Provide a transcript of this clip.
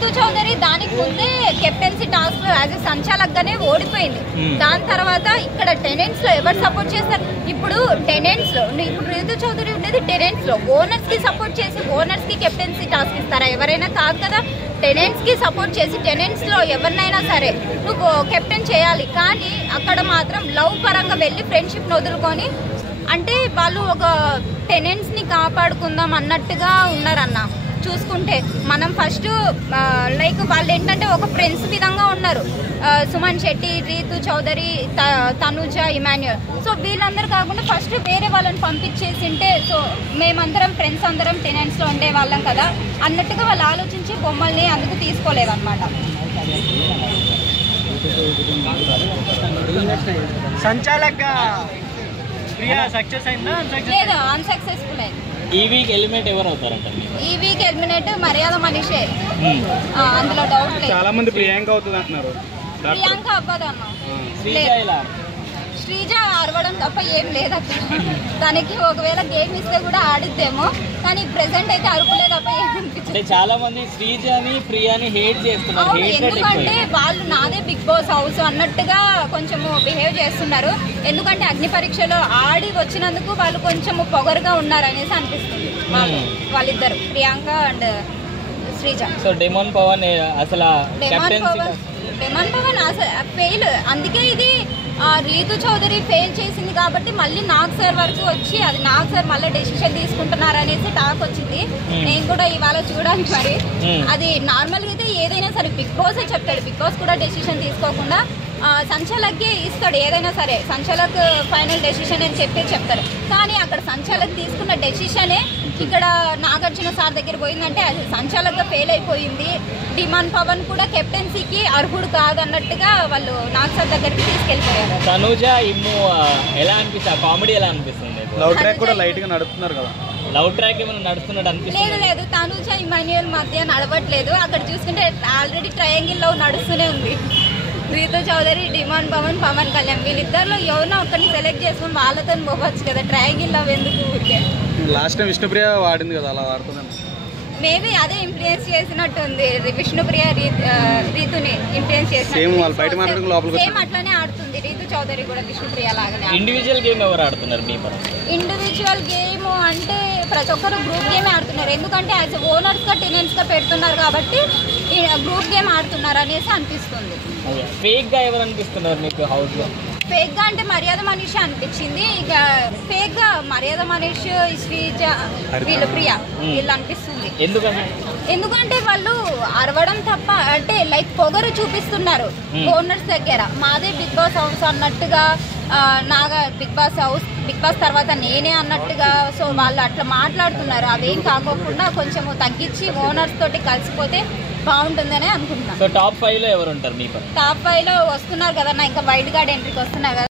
రీతు చౌదరి దానికి ముందే captaincy task లో యాజ్ ఎ సంచాలకుగానే ఓడిపోయింది. దాని తర్వాత ఇక్కడ టెనెంట్స్ లో ఎవరు సపోర్ట్ చేస్తారు? ఇప్పుడు టెనెంట్స్ లో ఇప్పుడు రీతు చౌదరి ఉండేది టెనెంట్స్ లో. ఓనర్స్ కి సపోర్ట్ చేసి ఓనర్స్ కి కెప్టెన్సీ టాస్క్ ఇస్తారా? ఎవరైనా కాదు కదా. టెనెంట్స్ కి సపోర్ట్ చేసి టెనెంట్స్ లో ఎవరినైనా సరే నువ్వు కెప్టెన్ చేయాలి. కానీ అక్కడ మాత్రం లవ్ పరంగా వెళ్ళి ఫ్రెండ్షిప్ వదులుకొని, అంటే వాళ్ళు ఒక టెనెంట్స్ ని కాపాడుకుందాం అన్నట్టుగా ఉన్నారన్న. చూసుకుంటే మనం ఫస్ట్ లైక్ వాళ్ళు ఏంటంటే ఒక ఫ్రెండ్స్ విధంగా ఉన్నారు. సుమన్ శెట్టి, రీతు చౌదరి, తనుజ, ఇమాన్యుయల్. సో వీళ్ళందరూ కాకుండా ఫస్ట్ వేరే వాళ్ళని పంపించేసింటే సో మేమందరం ఫ్రెండ్స్ అందరం టెనెంట్స్లో ఉండే వాళ్ళం కదా అన్నట్టుగా వాళ్ళు ఆలోచించి బొమ్మల్ని అందుకు తీసుకోలేదన్నమాట. సంచాలక ప్రియా సక్సెస్ అయిందా? లేదు, అన్సక్సెస్ఫుల్ అయింది. ఈ వీక్ ఎలిమినేట్ ఎవరు అవుతారంట? ఈ వీక్ ఎలిమినేట్ మర్యాద మనిషే, అందులో డౌట్ లేదు. చాలా మంది ప్రియాంక అవుతుంది అంటున్నారు. ప్రియాంక అవ్వదు అన్న. శ్రీజ అరవడం తప్ప ఏం లేదు అక్కడ. తనకి ఒకవేళ గేమ్ ఇస్తే కూడా ఆడిద్దేమో, కానీ ప్రెసెంట్ అయితే అరుపులే తప్ప ఏమనిపించదు. చాలా మంది శ్రీజని ప్రియాని హేట్ చేస్తున్నారు. ఎందుకంటే వాళ్ళు నాదే బిగ్ బాస్ హౌస్ అన్నట్టుగా కొంచెం బిహేవ్ చేస్తున్నారు. ఎందుకంటే అగ్ని పరీక్షలో ఆడి వచ్చినందుకు వాళ్ళు కొంచెం పొగరుగా ఉన్నారు అనేసి అనిపిస్తుంది వాళ్ళిద్దరు, Priyanka and Sreeja. So demon Pawan అసలు డెమోన్ పవన్ అసలు ఫెయిల్. అందుకే ఇది రీతు చౌదరి ఫెయిల్ చేసింది కాబట్టి మళ్ళీ నాగ్ సార్ వరకు వచ్చి అది నాగ్ సార్ మళ్ళీ డెసిషన్ తీసుకుంటున్నారు అనేసి టాక్ వచ్చింది. నేను కూడా ఇవాళ చూడాలి మరి. అది నార్మల్గా అయితే ఏదైనా సరే బిగ్ బాస్ చెప్తాడు. బిగ్ బాస్ కూడా డెసిషన్ తీసుకోకుండా సంచాలక్కి ఇస్తాడు ఏదైనా సరే. సంచాలక్ ఫైనల్ డెసిషన్ అని చెప్తారు. కానీ అక్కడ సంచాలక్ తీసుకున్న డెసిషనే ఇక్కడ నాగార్జున సార్ దగ్గర పోయిందంటే అది సంచాలక్గా ఫెయిల్ అయిపోయింది. డిమాన్ పవన్ కూడా కెప్టెన్సీకి అర్హుడు కాదన్నట్టుగా వాళ్ళు నాగ్ సార్ దగ్గరికి తీసుకెళ్ళిపోయారు. తనుజ ఇమ్ము ఎలా అనిపిస్తుంది? కామెడీ ఎలా అనిపిస్తుంది? లవ్ ట్రాక్ కూడా లైట్ గా నడుపుతున్నారు కదా. లవ్ ట్రాక్ ఏమైనా నడుస్తున్నట్టు అనిపిస్తుంది? లేదు, తనుజ ఇమాన్యుయల్ మధ్య నడవట్లేదు. అక్కడ చూసుకుంటే ఆల్రెడీ ట్రయాంగిల్ లో నడుస్తూనే ఉంది. రీతు చౌదరి, డిమాన్ పవన్, పవన్ కళ్యాణ్ వీళ్ళిద్దరిలో ఎవరినో ఒక్కరిని సెలెక్ట్ చేసుకుని వాళ్ళతో పోవచ్చు కదా. ట్రయాంగిల్ లో ఎందుకు ఊరికే? లాస్ట్ టైం విష్ణుప్రియ వాడింది కదా, అలా వాడుతుంది. మేబీ అదే ఇన్ఫ్లుయెన్స్ చేసినట్టుంది. విష్ణుప్రియ రీతుని ఇన్ఫ్లుయెన్స్ చేసినట్టు సేమ్ అట్లానే ఆడుతుంది రీతు చౌదరి కూడా విష్ణుప్రియ లాగానే. ఇండివిజువల్ గేమ్ ఎవరు ఆడుతున్నారు మీ పరంగా? ఇండివిజువల్ గేమ్ అంటే ప్రతి ఒక్కరు గ్రూప్ గేమే ఆడుతున్నారు. ఎందుకంటే యాజ్ ఓనర్స్ గా టెనెంట్స్ గా పెడుతున్నారు కాబట్టి గ్రూప్ గేమ్ ఆడుతున్నారు అనేసి అనిపిస్తుంది. ఫేక్ గా ఎవరు అనిపిస్తున్నారు మీకు హౌస్ లో? ఫేక్ గా అంటే మర్యాద మనిషి అనిపించింది. ఇక ఫేక్ గా మర్యాద మనిషి, శ్రీజ, వీళ్ళు ప్రియా వీళ్ళు అనిపిస్తుంది. ఎందుకంటే వాళ్ళు అరవడం తప్ప అంటే లైక్ పొగరు చూపిస్తున్నారు ఓనర్స్ దగ్గర. మాదే బిగ్ బాస్ హౌస్ అన్నట్టుగా, నాగా బిగ్ బాస్ తర్వాత నేనే అన్నట్టుగా. సో వాళ్ళు అట్లా మాట్లాడుతున్నారు. అవేం కాకోకుండా కొంచెం తగ్గించి ఓనర్స్ తోటి కలిసిపోతే బాగుంటుందని అనుకుంటున్నాను. టాప్ 5 లో ఎవరు ఉంటారు? టాప్ 5 లో వస్తున్నారు కదా, ఇంకా వైల్డ్ కార్డ్ ఎంట్రీకి వస్తున్నారు కదా.